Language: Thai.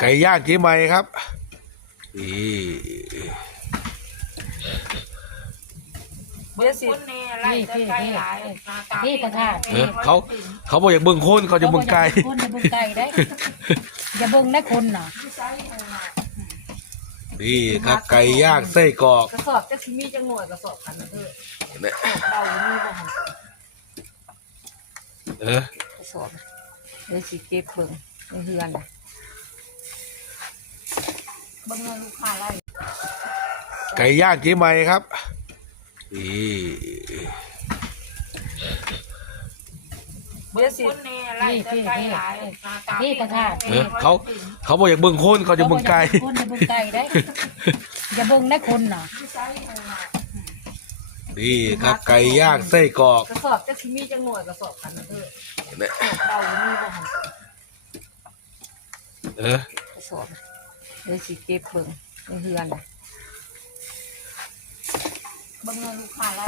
ไก่ย่างเจ๊ไหมครับนี่เบอร์สิบพี่ประธาน เขาบอกอยากเบิ่งคนเขาจะเบิ่งไก่ คนจะเบิ่งไก่ได้อย่าเบิ่งนะคนน่ะ นี่ครับไก่ย่างไส้กรอก กระสอบจะมีจังหน่วยกระสอบกันนะเด้อ เนี่ย เบานี่บ่หัน กระสอบเดี๋ยวสิเก็บเบิ่งในเฮือนน่ะเบิ่งเงินลูกค้าไล่ ไก่ย่างเจ๊ไหมครับนี่ เบอร์สิบ พี่ประธาน เขาบอกอยากเบิ่งคนเขาจะเบิ่งไก่ คนจะเบิ่งไก่ได้อย่าเบิ่งนะคนน่ะ นี่ครับไก่ย่างไส้กรอก กระสอบจะมีจังหน่วยกระสอบกันนะเด้อ เนี่ย เบานี่บ่หัน กระสอบเดี๋ยวสิเก็บเบิ่งในเฮือนน่ะเบิ่งเงินลูกค้าไล่